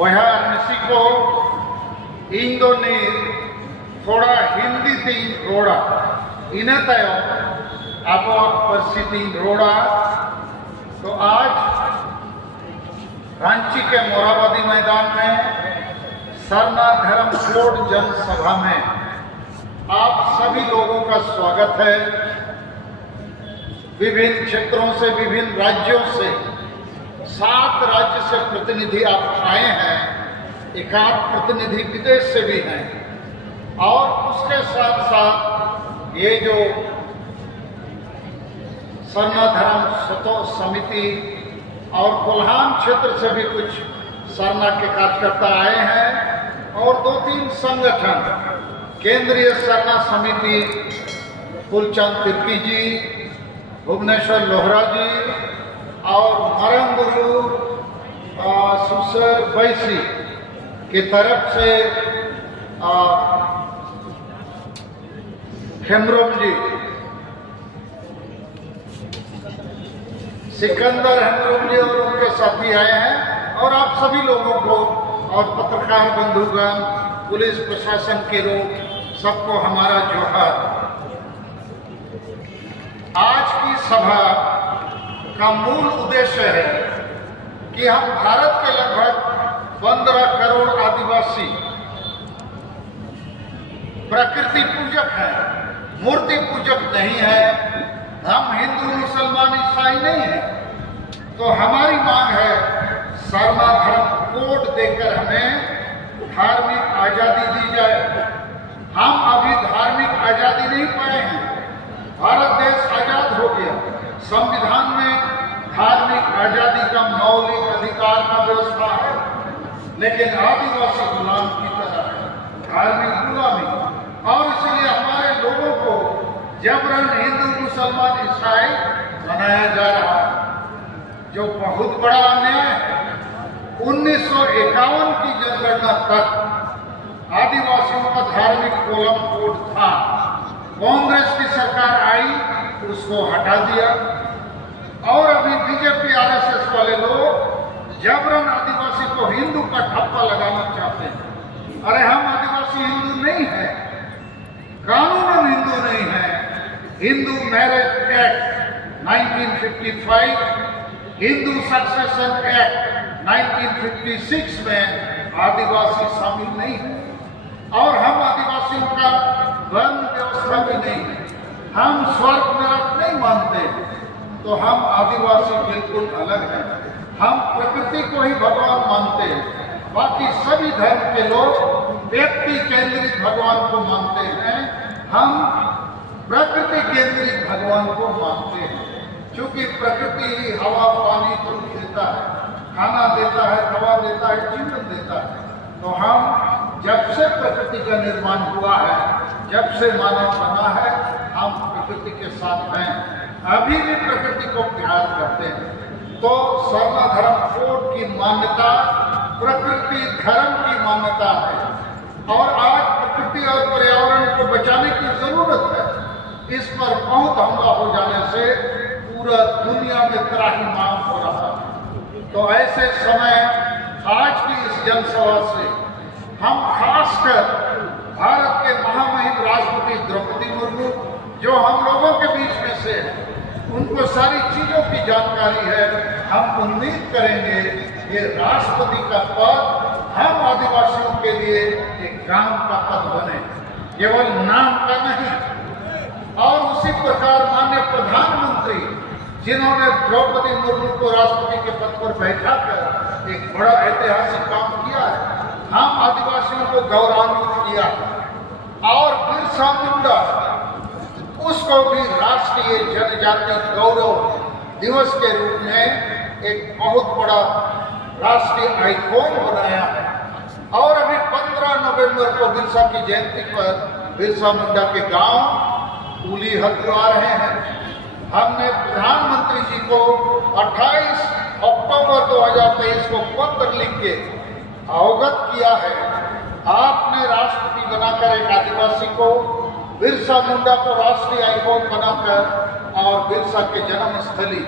Wahai Mexico, Indonesia, थोड़ा हिंदी तीन रोड़ा इन्हें तय आपो परसी तीन रोड़ा। तो आज रांची के मोराबादी मैदान में सरना धर्म कोड जनसभा में आप सभी लोगों का स्वागत है। विभिन्न क्षेत्रों से, विभिन्न राज्यों से 7 राज्य से प्रतिनिधि आप आए हैं, 1 प्रतिनिधि विदेश से भी हैं। और उसके साथ साथ ये जो सरना धर्म समिति और कोल्हान क्षेत्र से भी कुछ सरना के कार्यकर्ता आए हैं और 2-3 संगठन, केंद्रीय सरना समिति फूलचंद तिर्की जी, भुवनेश्वर लोहरा जी और मरंगुरु सुसर बैसी की तरफ से हेमरोम जी, सिकंदर हेमरोम जी और उनके साथी आए हैं। और आप सभी लोगों को और पत्रकार बंधुगण, पुलिस प्रशासन के लोग, सबको हमारा जोहार। आज की सभा का मूल उद्देश्य है कि हम भारत के लगभग 15 करोड़ आदिवासी प्रकृति पूजक हैं, मूर्ति पूजक नहीं है। हम हिंदू, मुसलमान, ईसाई नहीं है। तो हमारी मांग है सरना धर्म कोड देकर हमें धार्मिक आजादी दी जाए। हम अभी धार्मिक आजादी नहीं पाए हैं। भारत देश आजाद हो गया, संविधान में धार्मिक आजादी का मौलिक अधिकार का व्यवस्था है, लेकिन आदिवासी गुलाम की तरह है, धार्मिक गुलामी। और इसलिए हमारे लोगों को जबरन हिंदू, मुसलमान, ईसाई बनाया जा रहा है, जो बहुत बड़ा अन्याय है। 1951 की जनगणना तक आदिवासियों का धार्मिक कोड था। कांग्रेस की सरकार आई, उसको हटा दिया और अभी बीजेपी आरएसएस वाले लोग जबरन आदिवासी को हिंदू का ठप्पा लगाना चाहते हैं। अरे हम आदिवासी हिंदू नहीं है, कानूनन हिंदू नहीं है। Hindu marriage act 1955, Hindu succession act 1956 में आदिवासी शामिल नहीं है और हम आदिवासियों का वर्ण व्यवस्था भी नहीं है। हम स्वर्ग नरक नहीं मानते, तो हम आदिवासी बिल्कुल अलग हैं। हम प्रकृति को ही भगवान मानते हैं। बाकी सभी धर्म के लोग व्यक्ति केंद्रित भगवान को मानते हैं, हम प्रकृति केंद्रित भगवान को मानते हैं। क्योंकि प्रकृति ही हवा, पानी, दूध देता है, खाना देता है, दवा देता है, जीवन देता है। तो हम जब से प्रकृति का निर्माण हुआ है, जब से मानव बना है, हम प्रकृति के साथ हैं, अभी भी प्रकृति को प्यार करते हैं। तो सरना धर्म कोड की मान्यता प्रकृति धर्म की मान्यता है और आज प्रकृति और पर्यावरण को बचाने की जरूरत है। इस पर बहुत हमला हो जाने से पूरा दुनिया में त्राहिमाम हो रहा है। तो ऐसे समय आज की इस जनसभा से हम खासकर भारत के महामहिम राष्ट्रपति द्रौपदी मुर्मू, जो हम लोगों के बीच में से है, उनको सारी चीजों की जानकारी है। हम उम्मीद करेंगे ये राष्ट्रपति का पद हम आदिवासियों के लिए एक काम का पद बने, केवल नाम का नहीं। और उसी प्रकार माननीय प्रधानमंत्री, जिन्होंने द्रौपदी मुर्मू को राष्ट्रपति के पद पर बैठाकर एक बड़ा ऐतिहासिक काम किया है, हम आदिवासियों को गौरवान्वित किया और बिरसा मुंडा, उसको भी राष्ट्रीय जनजाति गौरव दिवस के रूप में एक बहुत बड़ा राष्ट्रीय आइकॉन बनाया है। और अभी 15 नवंबर को बिरसा की जयंती पर बिरसा मुंडा के गांव कूली हद आ रहे हैं। हमने प्रधानमंत्री जी को 28 अक्टूबर 2023 को पत्र लिख के अवगत किया है। आपने राष्ट्रपति बनाकर एक आदिवासी को, बिरसा मुंडा को राष्ट्रीय आइकॉन बनाकर और बिरसा के जन्म स्थली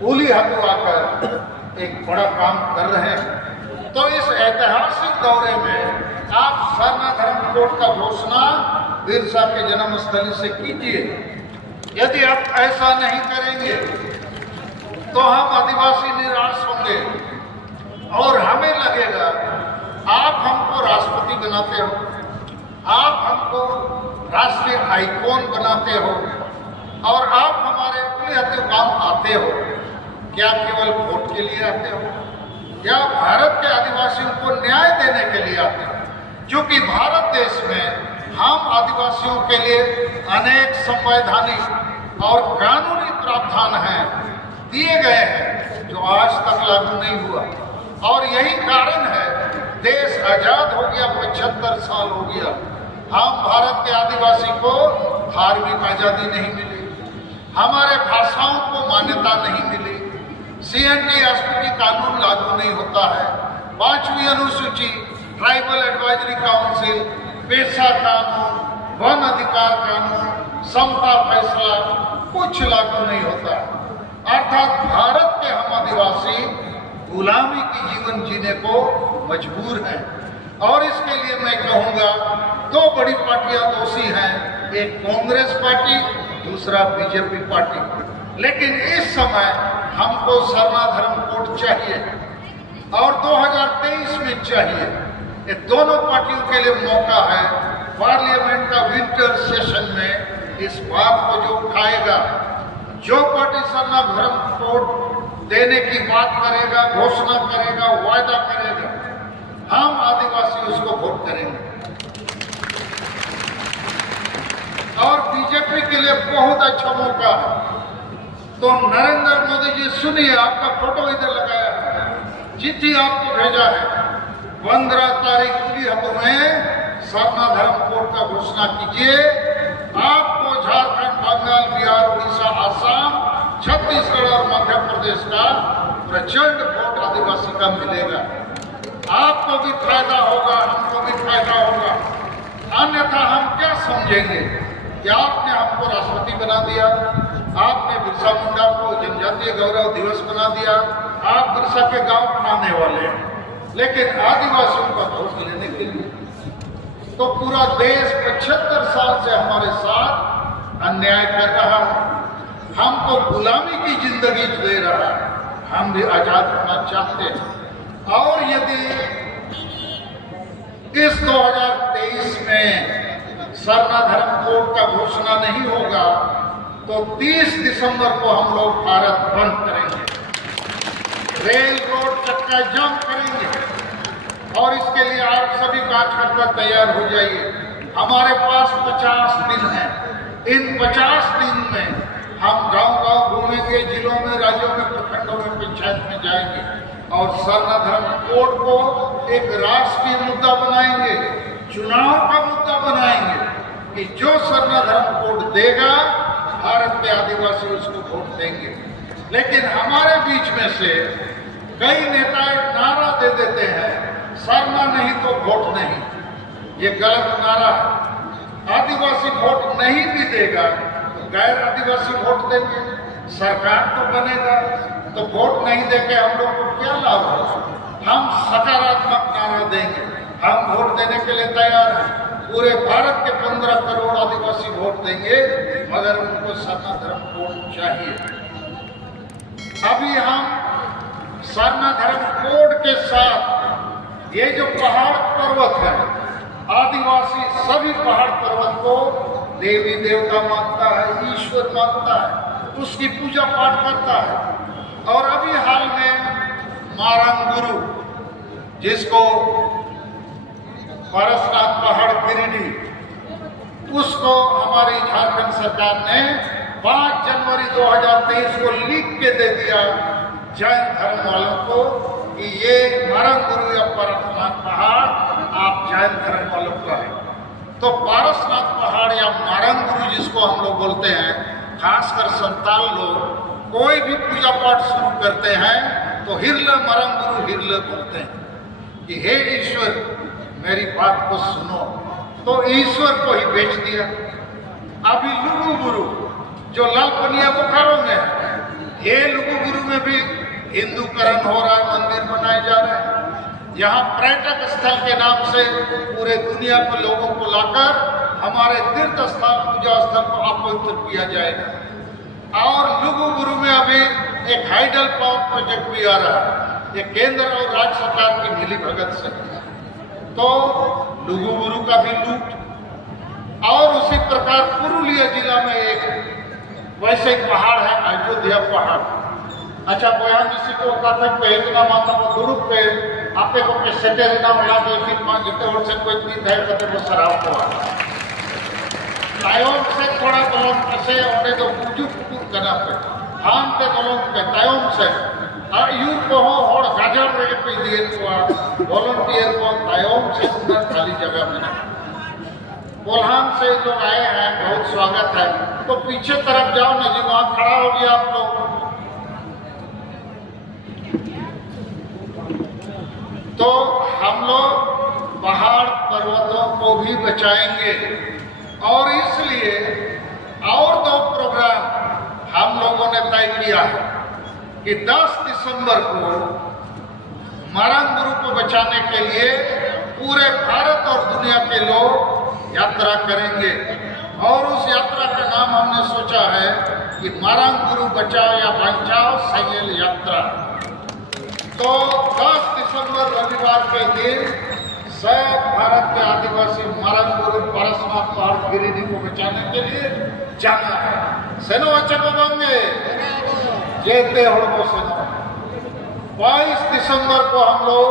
कूली हद आकर एक बड़ा काम कर रहे हैं। तो इस ऐतिहासिक दौरे में आप सरना धर्म कोड का घोषणा बिरसा के जन्मस्थली से कीजिए। यदि आप ऐसा नहीं करेंगे तो हम आदिवासी निराश होंगे और हमें लगेगा आप हमको राष्ट्रपति बनाते हो, आप हमको राष्ट्रीय आइकॉन बनाते हो और आप हमारे अपने काम आते हो। क्या केवल वोट के लिए आते हो या भारत के आदिवासियों को न्याय देने के लिए आते हो? क्योंकि भारत देश में हम आदिवासियों के लिए अनेक संवैधानिक और कानूनी प्रावधान हैं, दिए गए हैं, जो आज तक लागू नहीं हुआ। और यही कारण है देश आजाद हो गया, 75 साल हो गया, हम भारत के आदिवासी को धार्मिक आजादी नहीं मिली, हमारे भाषाओं को मान्यता नहीं मिली, CNT-SPD कानून लागू नहीं होता है, 5वीं अनुसूची, ट्राइबल एडवाइजरी काउंसिल, पेशा कानून, वन अधिकार कानून, समता फैसला कुछ लागू नहीं होता। अर्थात भारत के हम आदिवासी गुलामी की जीवन जीने को मजबूर हैं। और इसके लिए मैं कहूँगा 2 बड़ी पार्टियां दोषी हैं, एक कांग्रेस पार्टी, दूसरा बीजेपी पार्टी। लेकिन इस समय हमको सरना धर्म कोड चाहिए और 2023 में चाहिए। ये दोनों पार्टियों के लिए मौका है। पार्लियामेंट का विंटर सेशन में इस बात को जो उठाएगा, जो पार्टी सरना धर्म कोड देने की बात करेगा, घोषणा करेगा, वायदा करेगा, हम आदिवासी उसको वोट करेंगे। और बीजेपी के लिए बहुत अच्छा मौका है। तो नरेंद्र मोदी जी सुनिए, आपका फोटो इधर लगाया है, चिट्ठी आपको भेजा है, 15 तारीख खुली हब में सरना धर्म कोड का घोषणा कीजिए। आपको झारखंड, बंगाल, बिहार, उड़ीसा, आसाम, छत्तीसगढ़ और मध्य प्रदेश का प्रचंड वोट आदिवासी का मिलेगा। आपको भी फायदा होगा, हमको भी फायदा होगा। अन्यथा हम क्या समझेंगे कि आपने हमको राष्ट्रपति बना दिया, आपने बिरसा मुंडा को जनजातीय गौरव दिवस बना दिया, आप बिरसा के गांव बनाने वाले हैं, लेकिन आदिवासियों का वोट लेने के लिए तो पूरा देश 75 साल से हमारे साथ अन्याय कर रहा है, हमको गुलामी की जिंदगी दे रहा है। हम भी आजाद होना चाहते हैं। और यदि इस 2023 में सरना धर्म कोड का घोषणा नहीं होगा तो 30 दिसंबर को हम लोग भारत बंद करेंगे, रेल रोड चक्का जाम करेंगे। और इसके लिए आप सभी कार्यकर्ता तैयार हो जाइए। हमारे पास 50 दिन है। इन 50 दिन में हम गांव-गांव घूमेंगे, जिलों में, राज्यों में, प्रखंडों में, पंचायत में जाएंगे और सरना धर्म कोड को एक राष्ट्रीय मुद्दा बनाएंगे, चुनाव का मुद्दा बनाएंगे कि जो सरना धर्म कोड देगा भारत के आदिवासी उसको वोट देंगे। लेकिन हमारे बीच में से कई नेता एक नारा दे देते हैं, सरना नहीं तो वोट नहीं। ये गलत नारा है। आदिवासी वोट नहीं भी देगा तो गैर आदिवासी वोट देंगे, सरकार तो बनेगा, तो वोट नहीं देके हम लोग को क्या लाभ होगा? हम सकारात्मक नारा देंगे, हम वोट देने के लिए तैयार हैं। पूरे भारत के 15 करोड़ आदिवासी वोट देंगे, मगर उनको सरना धर्म कोड चाहिए। अभी हम सरना धर्म कोड के साथ ये जो पहाड़ पर्वत है, आदिवासी सभी पहाड़ पर्वत को देवी देवता मानता है, ईश्वर मानता है, उसकी पूजा पाठ करता है। और अभी हाल में मारंग गुरु, जिसको पारसनाथ पहाड़ गिरिडीह, उसको हमारी झारखंड सरकार ने 5 जनवरी 2023 को लिख के दे दिया जैन धर्म वालों को कि ये मारंग गुरु या पारसनाथ पहाड़ आप जैन धर्म वालों का है। तो पारसनाथ पहाड़ या मारंग गुरु जिसको हम लोग बोलते हैं, खासकर संताल लोग कोई भी पूजा पाठ शुरू करते हैं तो हिरल मारंग गुरु हिरल बोलते हैं कि हे ईश्वर मेरी बात को सुनो। तो ईश्वर को ही बेच दिया। अभी लुगु गुरु जो लालपनिया बोकारो में है, ये लुगु गुरु में भी हिंदूकरण हो रहा है, मंदिर बनाए जा रहे हैं। यहाँ पर्यटक स्थल के नाम से पूरे दुनिया के लोगों को लाकर हमारे तीर्थ स्थल पूजा स्थल को अपवित्र किया जाएगा। और लुगुबुरु में अभी एक हाइडल पावर प्रोजेक्ट भी आ रहा है, ये केंद्र और राज्य सरकार की मिली भगत से। तो लुगुबुरु का भी लूट, और उसी प्रकार पुरुलिया जिला में एक वैसे एक पहाड़ है अयोध्या पहाड़। अच्छा बया किसी को कहते पेजना माता को दुरुप पे आपे को के सेटे ना वाला तो फिर मां जिते वर्ष कोई तीन है कहते वो शराब को तायोम से थोड़ा बलों से उन्हें तो पूजू पूजू करना पड़े हम ते बलों के तायोम से यू को हो गाजर रे पे दिए को वॉलंटियर को तायोम से अंदर खाली जगह में कोल्हान से जो आए हैं बहुत स्वागत है। तो पीछे तरफ जाओ ना जी, वहां खड़ा हो गया आप लोग। तो हम लोग पहाड़ पर्वतों को भी बचाएंगे और इसलिए और 2 प्रोग्राम हम लोगों ने तय किया है कि 10 दिसंबर को मारंगुरु को बचाने के लिए पूरे भारत और दुनिया के लोग यात्रा करेंगे। और उस यात्रा का नाम हमने सोचा है कि मारंगुरु बचाओ या बचाओ साइकिल यात्रा। तो 10 दिसंबर रविवार के दिन सब भारत के आदिवासी मारंगुरु पारसनाथ पहाड़ गिरिजी को बचाने के लिए जाना है। सेनो अच्छा बोलेंगे जेते हड़बो सेनो। 22 दिसंबर को हम लोग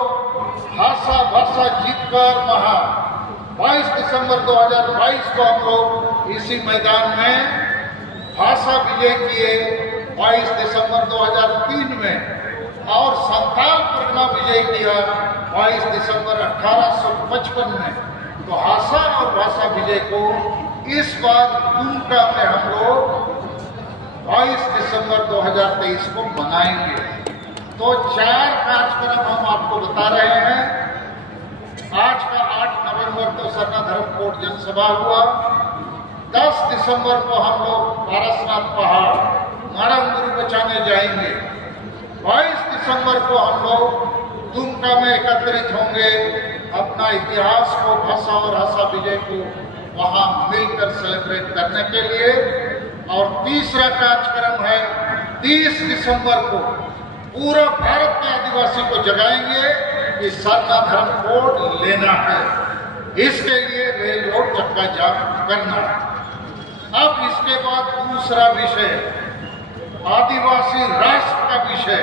भाषा भाषा जीतकर 22 दिसंबर 2022 को हम लोग इसी मैदान में भाषा विजय किए। 22 दिसंबर 2003 में और संथाल परगना विजय किया 22 दिसंबर 1855 में। तो भाषा और भाषा विजय को इस बार दुमका में हम लोग 22 दिसंबर 2023 को मनाएंगे। तो 4 कार्यक्रम हम आपको बता रहे हैं। आज का 8 नवंबर को सरना धर्म कोट जनसभा हुआ। 10 दिसंबर को हम लोग पारसनाथ पहाड़ मारंगुरु बचाने जाएंगे। 22 दिसंबर को हम लोग दुमका में एकत्रित होंगे, अपना इतिहास को भाषा और भाषा विजय को वहां मिलकर सेलिब्रेट करने के लिए। और तीसरा कार्यक्रम है 30 दिसंबर को पूरा भारत के आदिवासी को जगाएंगे कि सरना धर्म कोड लेना है। इसके लिए रेल रोड चक्का जाम करना। अब इसके बाद दूसरा विषय आदिवासी राष्ट्र का विषय।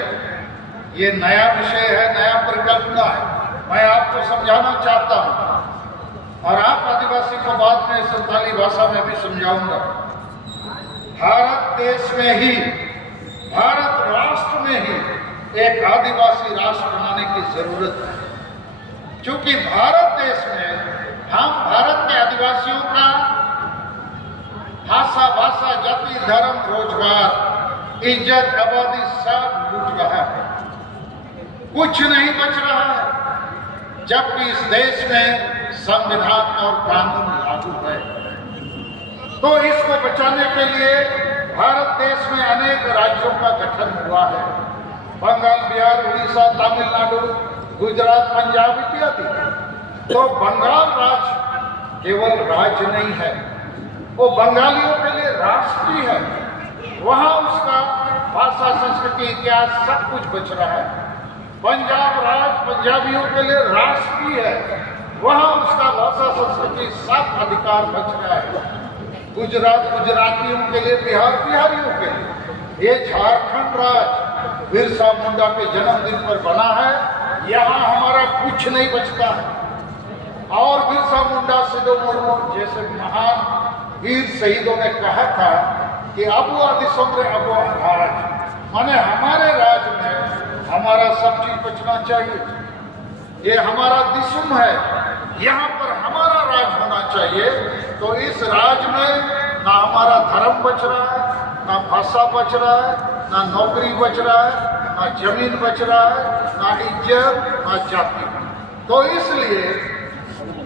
ये नया विषय है, नया परिकल्पना है। मैं आपको समझाना चाहता हूं और आप आदिवासी को बाद में संताली भाषा में भी समझाऊंगा। भारत देश में ही, भारत राष्ट्र में ही एक आदिवासी राष्ट्र बनाने की जरूरत है। क्योंकि भारत देश में हम भारत के आदिवासियों का भाषा, जाति, धर्म, रोजगार, इज्जत, आबादी सब लूट रहा है, कुछ नहीं बच रहा है। जबकि इस देश में संविधान और कानून लागू है। तो इसको बचाने के लिए भारत देश में अनेक राज्यों का गठन हुआ है। बंगाल, बिहार, उड़ीसा, तमिलनाडु, गुजरात, पंजाब इत्यादि। तो बंगाल राज्य केवल राज्य नहीं है, वो बंगालियों के लिए राष्ट्रीय है। वहां उसका भाषा, संस्कृति, इतिहास सब कुछ बच रहा है। पंजाब राज्य पंजाबियों के लिए राष्ट्रीय है, वहां उसका भाषा, संस्कृति सब अधिकार बच रहा है। गुजरात गुजरातियों के लिए, बिहार बिहारियों के लिए। ये झारखंड राज्य बिरसा मुंडा के जन्मदिन पर बना है, यहाँ हमारा कुछ नहीं बचता है। और बिरसा मुंडा, सिद्धू मुर्मू जैसे महान वीर शहीदों ने कहा था कि अबुआ दिसों में अबुआ राज, माने हमारे राज्य में हमारा सब चीज बचना चाहिए। ये हमारा दिसुम है, यहाँ पर हमारा राज होना चाहिए। तो इस राज में ना हमारा धर्म बच रहा है, ना भाषा बच रहा है, ना नौकरी बच रहा है, ना जमीन बच रहा है, ना इज्जत, ना जाति। तो इसलिए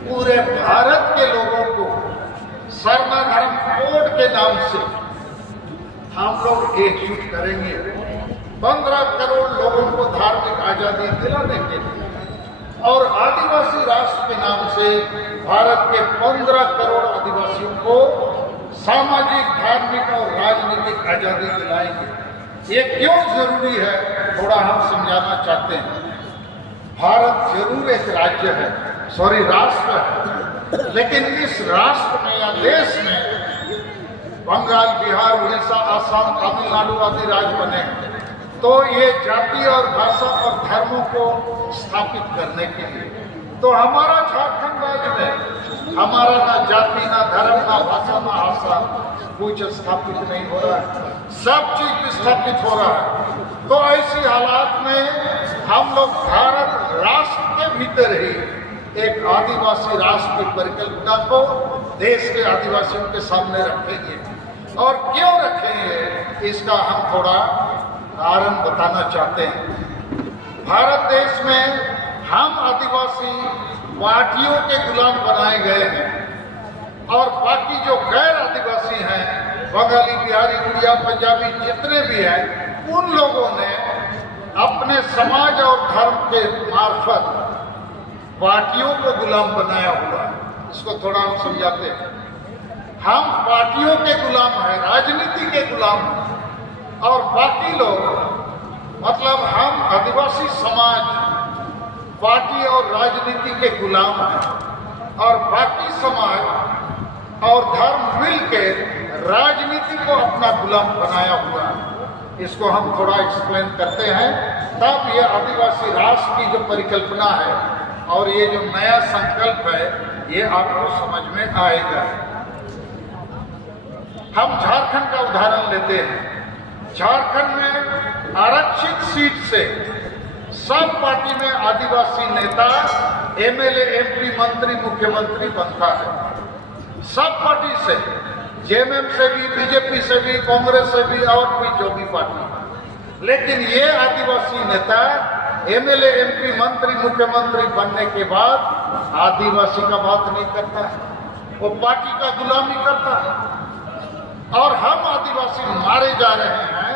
पूरे भारत के लोगों को सरना धर्म कोड के नाम से हम लोग एकजुट करेंगे। 15 करोड़ लोगों को धार्मिक आजादी दिलाने के लिए और आदिवासी राष्ट्र के नाम से भारत के 15 करोड़ आदिवासियों को सामाजिक, धार्मिक और राजनीतिक आजादी दिलाएंगे। ये क्यों जरूरी है, थोड़ा हम समझाना चाहते हैं। भारत जरूर एक राज्य है, राष्ट्र है, लेकिन इस राष्ट्र में या देश में बंगाल, बिहार, उड़ीसा, आसाम, तमिलनाडु आदि राज्य बने, तो ये जाति और भाषा और धर्मों को स्थापित करने के लिए, तो हमारा झारखंड राज्य में हमारा ना जाति, ना धर्म, ना भाषा, ना आशा कुछ स्थापित नहीं हो रहा है, सब चीज विस्थापित हो रहा है। तो ऐसी हालात में हम लोग भारत राष्ट्र के भीतर ही एक आदिवासी राष्ट्र की परिकल्पना को देश के आदिवासियों के सामने रखेंगे। और क्यों रखेंगे, इसका हम थोड़ा कारण बताना चाहते हैं। भारत देश में हम आदिवासी पार्टियों के गुलाम बनाए गए हैं और बाकी जो गैर आदिवासी हैं, बंगाली, बिहारी, उड़िया, पंजाबी जितने भी हैं, उन लोगों ने अपने समाज और धर्म के मार्फत पार्टियों को गुलाम बनाया हुआ है। इसको थोड़ा हम समझाते हैं। हम पार्टियों के गुलाम हैं, राजनीति के गुलाम हैं, और बाकी लोग मतलब हम आदिवासी समाज पार्टी और राजनीति के गुलाम हैं, और बाकी समाज और धर्म मिलकर राजनीति को अपना गुलाम बनाया हुआ है। इसको हम थोड़ा एक्सप्लेन करते हैं, तब ये आदिवासी राष्ट्र की जो परिकल्पना है और ये जो नया संकल्प है, ये आपको समझ में आएगा। हम झारखंड का उदाहरण लेते हैं। झारखंड में आरक्षित सीट से सब पार्टी में आदिवासी नेता एमएलए, एमपी, मंत्री, मुख्यमंत्री बनता है। सब पार्टी से, जेएमएम से भी, बीजेपी से भी, कांग्रेस से भी, और भी जो भी पार्टी। लेकिन ये आदिवासी नेता एमएलए, एमपी, मंत्री, मुख्यमंत्री बनने के बाद आदिवासी का बात नहीं करता है, वो पार्टी का गुलामी करता है। और हम आदिवासी मारे जा रहे हैं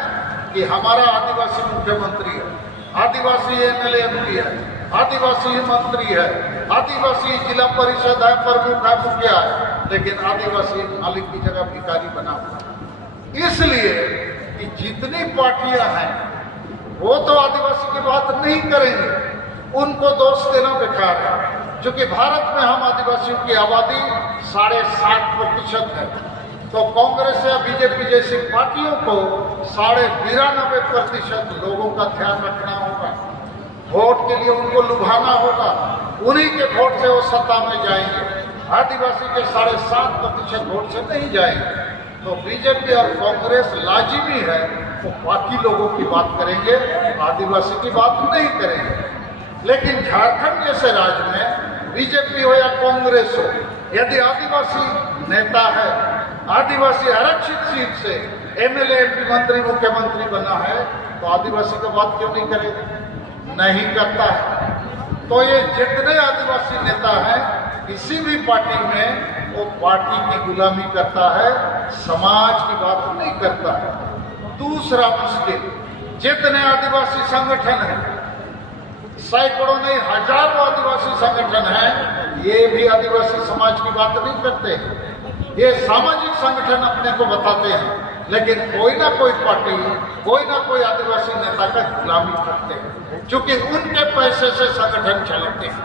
कि हमारा आदिवासी मुख्यमंत्री है, आदिवासी एमएलए, एमपी है, आदिवासी मंत्री है, आदिवासी जिला परिषद है, प्रमुख है, मुखिया है, लेकिन आदिवासी मालिक की जगह भिखारी बना हुआ। इसलिए कि जितनी पार्टियां हैं वो तो आदिवासी की बात नहीं करेंगे, उनको दोष देना बेकार है। क्योंकि भारत में हम आदिवासियों की आबादी 7.5% है, तो कांग्रेस या बीजेपी जैसी पार्टियों को 92.5% लोगों का ध्यान रखना होगा। वोट के लिए उनको लुभाना होगा, उन्हीं के वोट से वो सत्ता में जाएंगे। आदिवासी के 7.5% वोट से नहीं जाएंगे। तो बीजेपी और कांग्रेस लाजिमी है, वो बाकी लोगों की बात करेंगे, आदिवासी की बात नहीं करेंगे। लेकिन झारखंड जैसे राज्य में बीजेपी हो या कांग्रेस हो, यदि आदिवासी नेता है, आदिवासी आरक्षित सीट से एमएलए, एमपी, मंत्री, मुख्यमंत्री बना है, तो आदिवासी का बात क्यों नहीं करेगा? नहीं करता है। तो ये जितने आदिवासी नेता हैं किसी भी पार्टी में, वो पार्टी की गुलामी करता है, समाज की बात नहीं करता है। दूसरा मुश्किल, जितने आदिवासी संगठन हैं, सैकड़ों नहीं हजारों आदिवासी संगठन हैं, ये भी आदिवासी समाज की बात नहीं करते। ये सामाजिक संगठन अपने को बताते हैं, लेकिन कोई ना कोई पार्टी, कोई ना कोई आदिवासी नेता का गुलामी करते हैं, क्योंकि उनके पैसे से संगठन चलते हैं।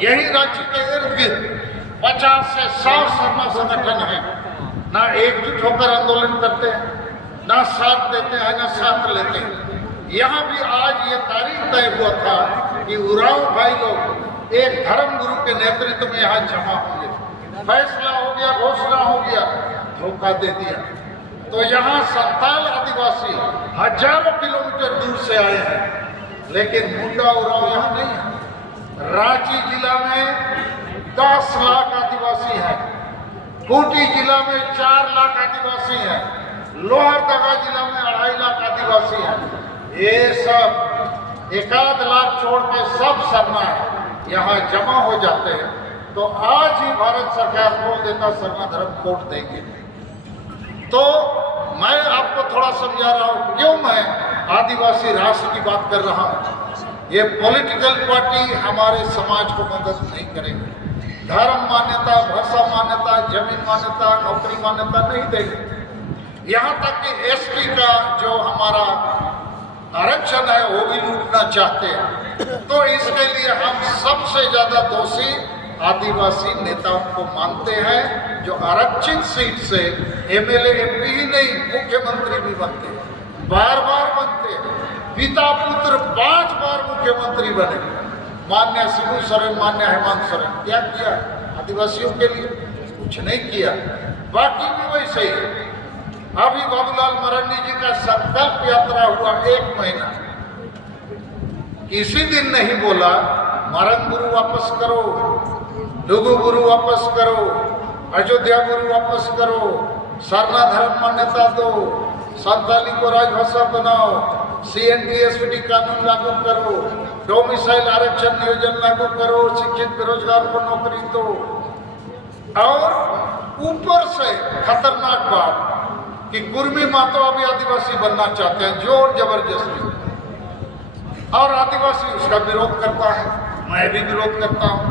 यही राज्य के इर्द गिर्द 50 से 100 शर्मा संगठन है, ना एकजुट होकर आंदोलन करते हैं, ना साथ देते हैं, ना साथ लेते हैं। यहाँ भी आज ये तारीख तय हुआ था कि उरांव भाई लोग एक धर्म गुरु के नेतृत्व में यहाँ जमा होंगे। फैसला हो गया, घोषणा हो गया, धोखा दे दिया। तो यहाँ संताल आदिवासी हजारों किलोमीटर दूर से आए हैं, लेकिन मुंडा उरांव यहाँ नहीं है। रांची जिला में 10 लाख आदिवासी हैं, खूंटी जिला में 4 लाख आदिवासी हैं, लोहरदगा जिला में 2.5 लाख आदिवासी हैं। ये सब 1-8 लाख छोड़ के सब शर्मा यहाँ जमा हो जाते हैं। तो आज ही भारत सरकार बोल देता शर्मा धर्म कोड देंगे। तो मैं आपको थोड़ा समझा रहा हूँ क्यों मैं आदिवासी राष्ट्र की बात कर रहा हूँ। ये पॉलिटिकल पार्टी हमारे समाज को मदद नहीं करेगी। धर्म मान्यता, भाषा मान्यता, जमीन मान्यता, नौकरी मान्यता नहीं देगी। यहाँ तक कि एसटी का जो हमारा आरक्षण है वो भी लूटना चाहते हैं। तो इसके लिए हम सबसे ज्यादा दोषी आदिवासी नेताओं को मानते हैं, जो आरक्षित सीट से एमएलए एमपी ही नहीं मुख्यमंत्री भी बनते हैं, बार बार बनते हैं। पिता पुत्र 5 बार मुख्यमंत्री बने। मान्य शिबू सोरेन, मान्य हेमंत सोरेन, क्या किया आदिवासियों के लिए? कुछ नहीं किया। बाकी भी वैसे ही। अभी बाबूलाल मरांडी जी का संकल्प यात्रा हुआ 1 महीना, किसी दिन नहीं बोला मरंग गुरु वापस करो, लुगु गुरु वापस करो, अयोध्या गुरु वापस करो, सरना धर्म मान्यता दो, संताली को राजभाषा बनाओ, CNTSPT कानून लागू करो, डोमिसाइल आरक्षण नियोजन लागू करो, शिक्षित बेरोजगार को नौकरी दो। और ऊपर से खतरनाक बात कि कुर्मी मातो अभी आदिवासी बनना चाहते हैं, जोर जबरदस्ती, और आदिवासी उसका विरोध करता है। मैं भी विरोध करता हूँ,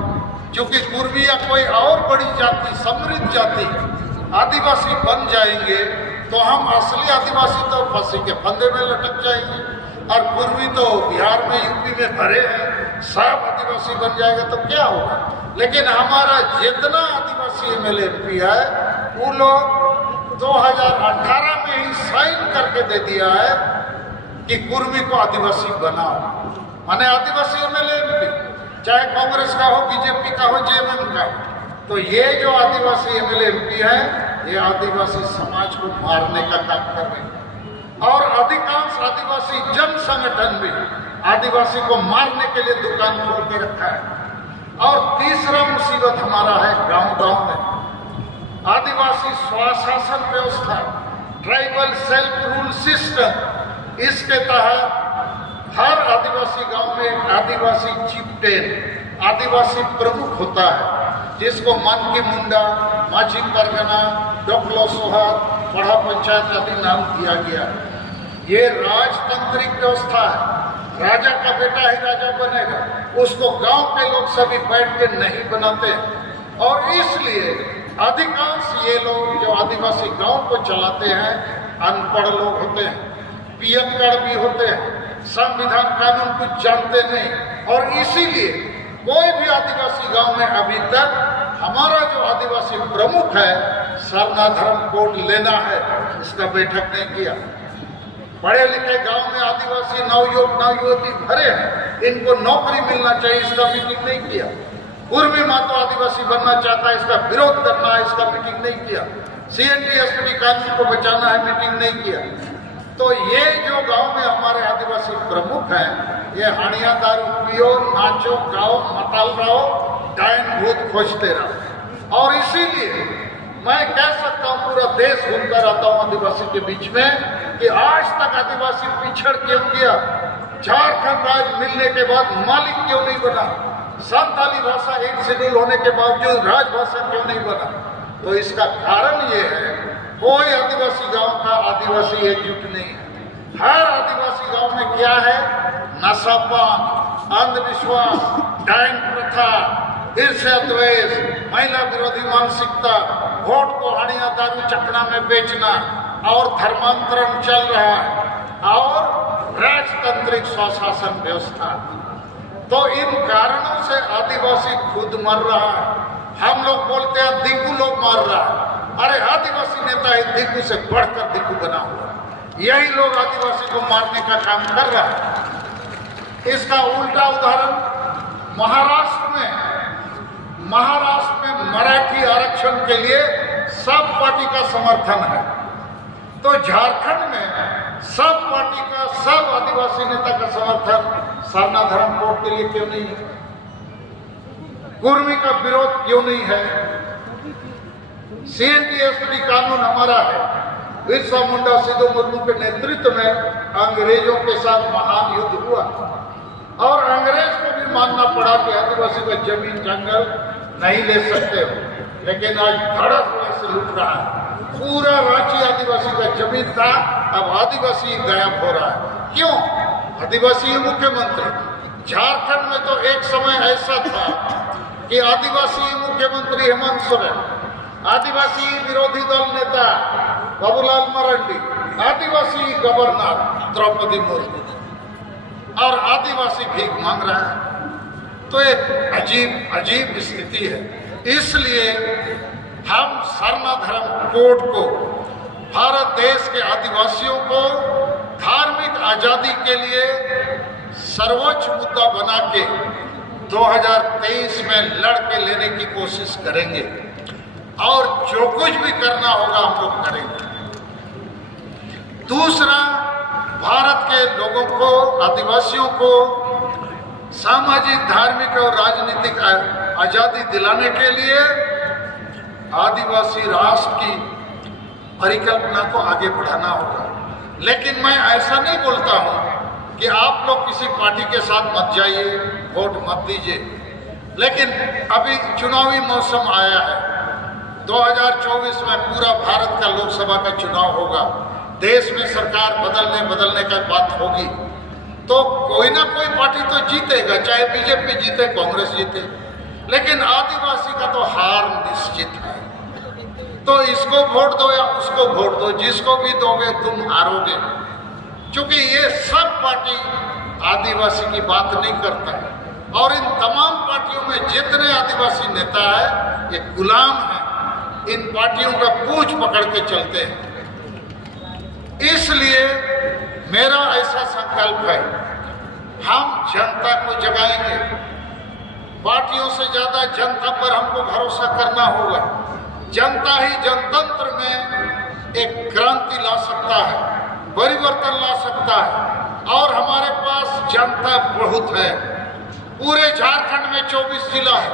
क्योंकि कुर्मी या कोई और बड़ी जाति, समृद्ध जाति आदिवासी बन जाएंगे तो हम असली आदिवासी तो फांसी के फंदे में लटक जाएंगे। और कुर्मी तो बिहार में, यूपी में भरे हैं, सब आदिवासी बन जाएगा तो क्या होगा। लेकिन हमारा जितना आदिवासी एमएलए एमपी है, वो लोग 2018 में ही साइन करके दे दिया है कि कुर्मी को आदिवासी बनाओ। माने आदिवासी एमएलए एमपी, चाहे कांग्रेस का हो, बीजेपी का हो, जेएमएम का हो। तो ये जो आदिवासी एमएलए एमपी है, ये आदिवासी समाज को मारने का काम कर रहे हैं। और अधिकांश आदिवासी जन संगठन भी आदिवासी को मारने के लिए दुकान खोल के रखा है। और तीसरा मुसीबत हमारा है गांव-गांव में आदिवासी स्वशासन व्यवस्था, ट्राइबल सेल्फ रूल सिस्टम। इसके तहत हर आदिवासी गांव में एक आदिवासी चिफ्टेन, आदिवासी प्रमुख होता है, जिसको मन की मुंडा, माझी परगना, डोकलो सोहाग, बड़ा पंचायत आदि नाम दिया गया। ये राजतांत्रिक व्यवस्था है। राजा का बेटा ही राजा बनेगा, उसको गांव के लोग सभी बैठ के नहीं बनाते। और इसलिए अधिकांश ये लोग जो आदिवासी गांव को चलाते हैं, अनपढ़ लोग होते हैं, पियक्कड़ भी होते हैं, संविधान कानून कुछ जानते नहीं। और इसीलिए कोई भी आदिवासी गांव में अभी तक हमारा जो आदिवासी प्रमुख है, सरना धर्म कोड लेना है, इसका बैठक नहीं किया। पढ़े लिखे गांव में आदिवासी नवयुवक नवयुवती भरे हैं, इनको नौकरी मिलना चाहिए, इसका मीटिंग नहीं किया। कुर्मी मातो आदिवासी बनना चाहता है, इसका विरोध करना है, इसका मीटिंग नहीं किया। CNTSPT कानून को बचाना है, मीटिंग नहीं किया। तो ये जो गांव में हमारे आदिवासी प्रमुख हैं, ये हानिया दारू पियो, नाचो, गाओ, मताल रहो, डायन भूत खोजते रहो। और इसीलिए मैं कह सकता हूँ, पूरा देश घूमकर आता हूँ आदिवासी के बीच में, कि आज तक आदिवासी पिछड़ क्यों गया, झारखंड राज्य मिलने के बाद मालिक क्यों नहीं बना, संताली भाषा एक शेड्यूल होने के बावजूद राजभाषा क्यों नहीं बना। तो इसका कारण ये है, कोई आदिवासी गांव का आदिवासी एकजुट नहीं है। हर आदिवासी गांव में क्या है, नशापान, अंधविश्वास, डायन प्रथा, ईर्ष्या द्वेष, महिला विरोधी मानसिकता, वोट को हड़िया दारू चकना में बेचना, और धर्मांतरण चल रहा है, और राजतांत्रिक स्वशासन व्यवस्था। तो इन कारणों से आदिवासी खुद मर रहा है। हम लोग बोलते हैं दिक्कू लोग मार रहा है, अरे आदिवासी नेता ही दिक्कू से बढ़कर दिक्कू बना हुआ, यही लोग आदिवासी को मारने का काम कर रहा है। इसका उल्टा उदाहरण महाराष्ट्र में मराठी आरक्षण के लिए सब पार्टी का समर्थन है। तो झारखंड में सब पार्टी का, सब आदिवासी नेता का समर्थन सरना धर्म कोड के लिए क्यों नहीं है? कुर्मी का विरोध क्यों नहीं है? CNTSPT कानून हमारा है। बिरसा मुंडा सिद्धू मुर्मू के नेतृत्व में अंग्रेजों के साथ महान युद्ध हुआ, और अंग्रेज को भी मानना पड़ा कि आदिवासी का जमीन जंगल नहीं ले सकते हो। लेकिन आज धड़क से लूट रहा है। पूरा रांची आदिवासी का जमीन था, अब आदिवासी गायब हो रहा है। क्यों? आदिवासी मुख्यमंत्री, झारखंड में तो एक समय ऐसा था कि आदिवासी मुख्यमंत्री हेमंत सोरेन, आदिवासी विरोधी दल नेता बाबूलाल मरांडी, आदिवासी गवर्नर द्रौपदी मुर्मू और आदिवासी भीख मांग रहा है। तो एक अजीब स्थिति है। इसलिए हम सरना धर्म कोड को भारत देश के आदिवासियों को धार्मिक आजादी के लिए सर्वोच्च मुद्दा बना के 2023 में लड़ के लेने की कोशिश करेंगे और जो कुछ भी करना होगा हम लोग करेंगे। दूसरा, भारत के लोगों को, आदिवासियों को सामाजिक, धार्मिक और राजनीतिक आजादी दिलाने के लिए आदिवासी राष्ट्र की परिकल्पना को आगे बढ़ाना होगा। लेकिन मैं ऐसा नहीं बोलता हूं कि आप लोग किसी पार्टी के साथ मत जाइए, वोट मत दीजिए। लेकिन अभी चुनावी मौसम आया है, 2024 में पूरा भारत का लोकसभा का चुनाव होगा, देश में सरकार बदलने का बात होगी, तो कोई ना कोई पार्टी तो जीतेगा, चाहे बीजेपी जीते, कांग्रेस जीते, लेकिन आदिवासी का तो हार निश्चित है। तो इसको वोट दो या उसको वोट दो, जिसको भी दोगे तुम हारोगे, क्योंकि ये सब पार्टी आदिवासी की बात नहीं करता है। और इन तमाम पार्टियों में जितने आदिवासी नेता है ये गुलाम हैं, इन पार्टियों का पूंछ पकड़ के चलते हैं। इसलिए मेरा ऐसा संकल्प है, हम जनता को जगाएंगे। पार्टियों से ज्यादा जनता पर हमको भरोसा करना होगा। जनता ही जनतंत्र में एक क्रांति ला सकता है, परिवर्तन ला सकता है। और हमारे पास जनता बहुत है। पूरे झारखंड में 24 जिला है,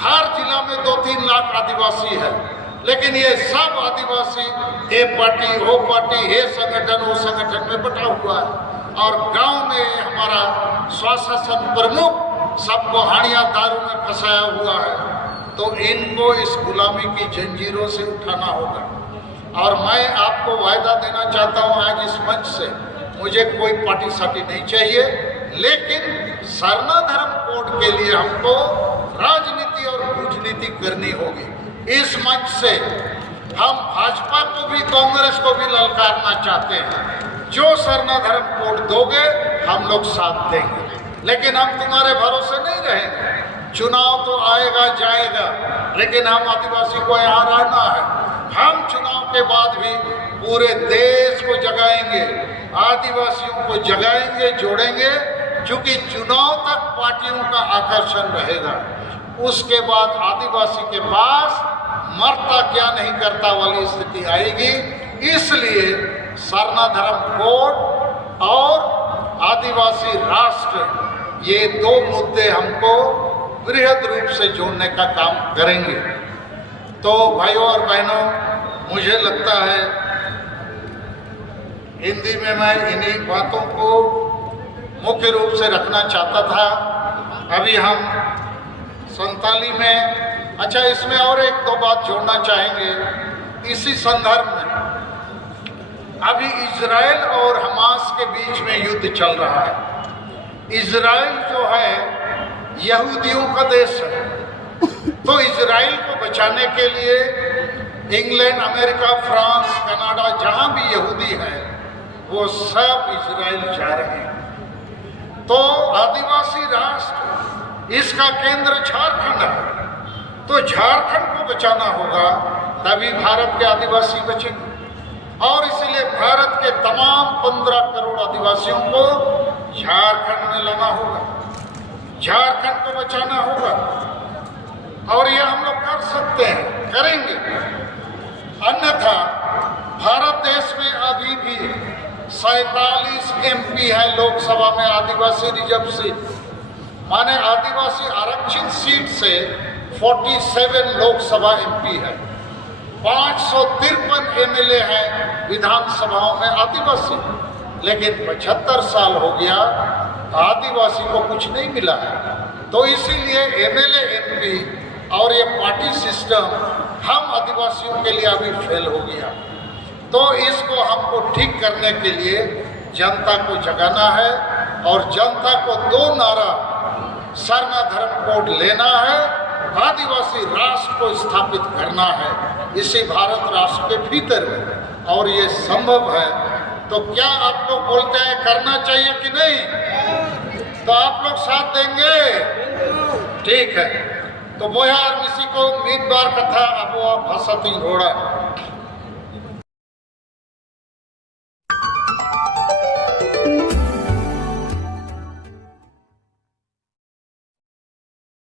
हर जिला में 2-3 लाख आदिवासी है, लेकिन ये सब आदिवासी ये पार्टी, वो पार्टी, ये संगठन, वो संगठन में बटा हुआ है। और गांव में हमारा स्वशासन प्रमुख सबको हाड़िया दारू में फंसाया हुआ है। तो इनको इस गुलामी की जंजीरों से उठाना होगा। और मैं आपको वायदा देना चाहता हूं आज इस मंच से, मुझे कोई पार्टी साटी नहीं चाहिए, लेकिन सरना धर्म कोड के लिए हमको राजनीति और कूटनीति करनी होगी। इस मंच से हम भाजपा को भी, कांग्रेस को भी ललकारना चाहते हैं। जो सरना धर्म कोड दोगे हम लोग साथ देंगे, लेकिन हम तुम्हारे भरोसे नहीं रहेंगे। चुनाव तो आएगा जाएगा, लेकिन हम आदिवासी को यहाँ रहना है। हम चुनाव के बाद भी पूरे देश को जगाएंगे, आदिवासियों को जगाएंगे, जोड़ेंगे, क्योंकि चुनाव तक पार्टियों का आकर्षण रहेगा। उसके बाद आदिवासी के पास मरता क्या नहीं करता वाली स्थिति आएगी। इसलिए सरना धर्म कोड और आदिवासी राष्ट्र, ये 2 मुद्दे हमको बृहद रूप से जोड़ने का काम करेंगे। तो भाइयों और बहनों, मुझे लगता है हिंदी में मैं इन्हीं बातों को मुख्य रूप से रखना चाहता था। अभी हम संताली में, अच्छा इसमें और 1-2 बात जोड़ना चाहेंगे इसी संदर्भ में। अभी इजराइल और हमास के बीच में युद्ध चल रहा है। इजराइल जो है यहूदियों का देश है, तो इजराइल को बचाने के लिए इंग्लैंड, अमेरिका, फ्रांस, कनाडा, जहां भी यहूदी है वो सब इजराइल जा रहे हैं। तो आदिवासी राष्ट्र, इसका केंद्र झारखंड है, तो झारखंड को बचाना होगा, तभी भारत के आदिवासी बचेंगे। और इसलिए भारत के तमाम 15 करोड़ आदिवासियों को झारखंड में लाना होगा, झारखंड को बचाना होगा। और यह हम लोग कर सकते हैं, करेंगे। अन्यथा भारत देश में अभी भी 47 MP है लोकसभा में आदिवासी रिजर्व सीट, माने आदिवासी आरक्षित सीट से 47 लोकसभा MP है। 553 MLA हैं विधानसभाओं में आदिवासी, लेकिन 75 साल हो गया आदिवासी को कुछ नहीं मिला है। तो इसीलिए MLA MP और ये पार्टी सिस्टम हम आदिवासियों के लिए अभी फेल हो गया। तो इसको हमको ठीक करने के लिए जनता को जगाना है, और जनता को 2 नारा सरना धर्म कोड लेना है, आदिवासी राष्ट्र को स्थापित करना है इसी भारत राष्ट्र के भीतर में, और ये संभव है। तो क्या आप लोग बोलते हैं करना चाहिए कि नहीं? तो आप लोग साथ देंगे? ठीक है। तो बोयार मिसी को उम्मीदवार कथा अब वो भसती घोड़ा